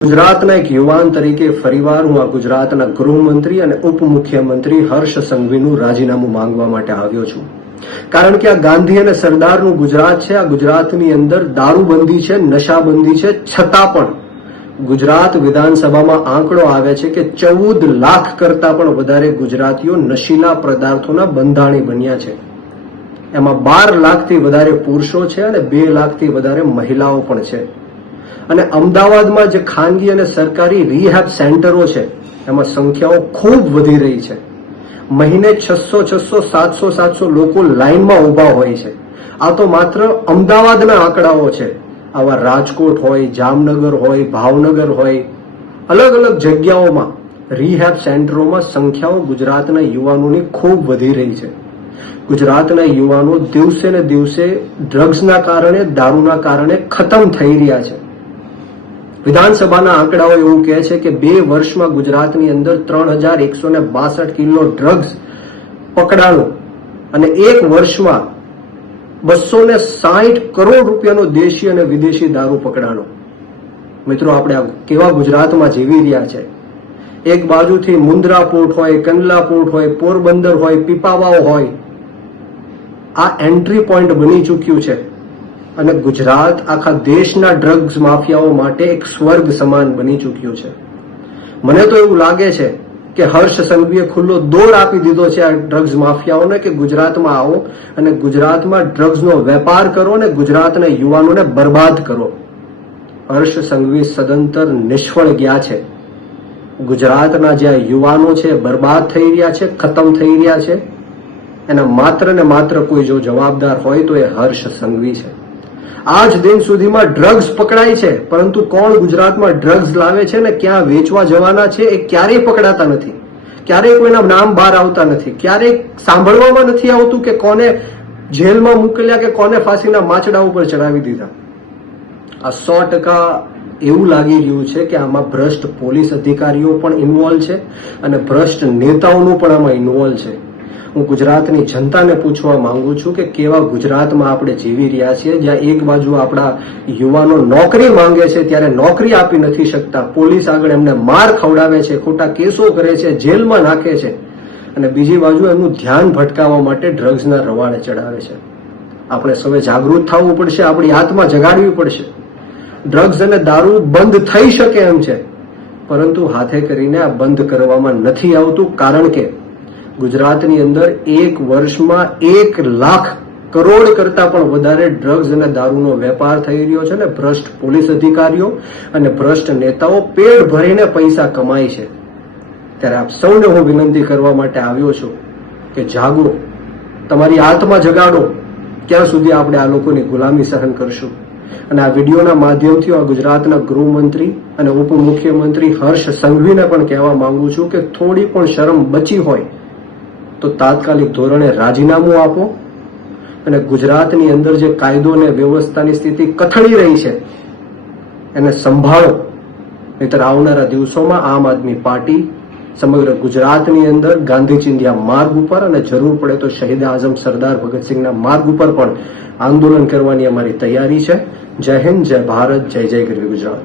ગુજરાતના એક યુવાન તરીકે ફરીવાર હું આ ગુજરાતના ગૃહમંત્રી અને ઉપમુખ્યમંત્રી હર્ષ સંઘવીનું રાજીનામું માંગવા માટે આવ્યો છું, કારણ કે આ ગાંધી અને સરદારનું ગુજરાત છે। આ ગુજરાતની અંદર દારૂબંધી છે, નશાબંધી છે, છતાં પણ ગુજરાત વિધાનસભામાં આંકડો આવે છે કે 14 લાખ કરતા પણ વધારે ગુજરાતીઓ નશીલા પદાર્થોના બંધાણી બન્યા છે। એમાં 12 લાખથી વધારે પુરુષો છે અને 2 લાખથી વધારે મહિલાઓ પણ છે। અને અમદાવાદમાં જે ખાનગી અને સરકારી રિહેબ સેન્ટરો છે એમાં સંખ્યાઓ ખૂબ વધી રહી છે। મહિને 600 700 લોકો લાઈનમાં ઊભા હોય છે। આ તો માત્ર અમદાવાદના આંકડાઓ છે। આવા રાજકોટ હોય, જામનગર હોય, ભાવનગર હોય, અલગ અલગ જગ્યાઓમાં રિહેબ સેન્ટરોમાં સંખ્યાઓ ગુજરાતના યુવાનોની ખૂબ વધી રહી છે। ગુજરાતના યુવાનો દિવસે ને દિવસે ડ્રગ્સના કારણે, દારૂના કારણે ખતમ થઈ રહ્યા છે। વિધાનસભાના આંકડાઓ એવું કહે છે કે 2 વર્ષમાં ગુજરાતની અંદર 3162 કિલો ડ્રગ્સ પકડાણો અને 1 વર્ષમાં 260 કરોડ રૂપિયાનો દેશી અને વિદેશી દારૂ પકડાણો। મિત્રો, આપણે કેવા ગુજરાતમાં જીવી રહ્યા છે। એક બાજુથી મુન્દ્રા પોર્ટ હોય, કંડલા પોર્ટ હોય, પોરબંદર હોય, પીપાવાવ હોય, આ એન્ટ્રી પોઈન્ટ બની ચૂક્યું છે અને ગુજરાત આખા દેશના ડ્રગ્સ માફિયાઓ માટે એક સ્વર્ગ સમાન બની ચૂક્યું છે। મને તો એવું લાગે છે કે હર્ષ સંઘવીએ ખુલ્લો દોર આપી દીધો છે આ ડ્રગ્સ માફિયાઓને કે ગુજરાતમાં આવો અને ગુજરાતમાં ડ્રગ્સનો વેપાર કરો અને ગુજરાતના યુવાનોને બરબાદ કરો। હર્ષ સંઘવી સદંતર નિષ્ફળ ગયા છે। ગુજરાતના જે યુવાનો છે બરબાદ થઈ રહ્યા છે, ખતમ થઈ રહ્યા છે। એના માત્ર ને માત્ર કોઈ જો જવાબદાર હોય તો એ હર્ષ સંઘવી છે। આજ દિન સુધીમાં ડ્રગ્સ પકડાય છે, પરંતુ કોણ ગુજરાતમાં ડ્રગ્સ લાવે છે ને ક્યાં વેચવા જવાના છે એ ક્યારેય પકડાતા નથી। ક્યારેય કોઈના નામ બહાર આવતા નથી। ક્યારેય સાંભળવામાં નથી આવતું કે કોને જેલમાં મોકલ્યા કે કોને ફાંસીના માચડા ઉપર ચડાવી દીધા। આ 100% એવું લાગી રહ્યું છે કે આમાં ભ્રષ્ટ પોલીસ અધિકારીઓ પણ ઇન્વોલ્વ છે અને ભ્રષ્ટ નેતાઓનું પણ આમાં ઇન્વોલ્વ છે। હું ગુજરાતની જનતાને પૂછવા માંગુ છું કે કેવા ગુજરાતમાં આપણે જીવી રહ્યા છીએ, જ્યાં એક બાજુ આપણા યુવાનો નોકરી માંગે છે ત્યારે નોકરી આપી નથી શકતા, પોલીસ આગળ એમને માર ખવડાવે છે, ખોટા કેસો કરે છે, જેલમાં નાખે છે, અને બીજી બાજુ એમનું ધ્યાન ભટકાવવા માટે ડ્રગ્સના રવાડે ચડાવે છે। આપણે સૌએ જાગૃત થવું પડશે, આપણી આત્મા જગાડવી પડશે। ડ્રગ્સ અને દારૂ બંધ થઈ શકે એમ છે, પરંતુ હાથે કરીને આ બંધ કરવામાં નથી આવતું, કારણ કે ગુજરાતની અંદર 1 વર્ષમાં 1 લાખ કરોડ કરતા પણ વધારે ડ્રગ્સ અને દારૂનો વેપાર થઈ રહ્યો છે અને ભ્રષ્ટ પોલીસ અધિકારીઓ અને ભ્રષ્ટ નેતાઓ પેટ ભરીને પૈસા કમાય છે। ત્યારે આપ સૌને હું વિનંતી કરવા માટે આવ્યો છું કે જાગો, તમારી આત્મા જગાડો। ક્યાં સુધી આપણે આ લોકોની ગુલામી સહન કરશું? અને આ વિડીયોના માધ્યમથી આ ગુજરાતના ગૃહમંત્રી અને ઉપમુખ્યમંત્રી હર્ષ સંઘવીને પણ કહેવા માંગુ છું કે થોડી પણ શરમ બચી હોય તો તાત્કાલિક ધોરણે રાજીનામું આપો અને ગુજરાતની અંદર જે કાયદો અને વ્યવસ્થાની સ્થિતિ કથળી રહી છે એને સંભાળો, નહીતર આવનારા દિવસોમાં આમ આદમી પાર્ટી સમગ્ર ગુજરાતની અંદર ગાંધી ચિંધ્યા માર્ગ ઉપર અને જરૂર પડે તો શહીદ આઝમ સરદાર ભગતસિંહના માર્ગ ઉપર પણ આંદોલન કરવાની અમારી તૈયારી છે। જય હિન્દ, જય ભારત, જય જય ગરવી ગુજરાત।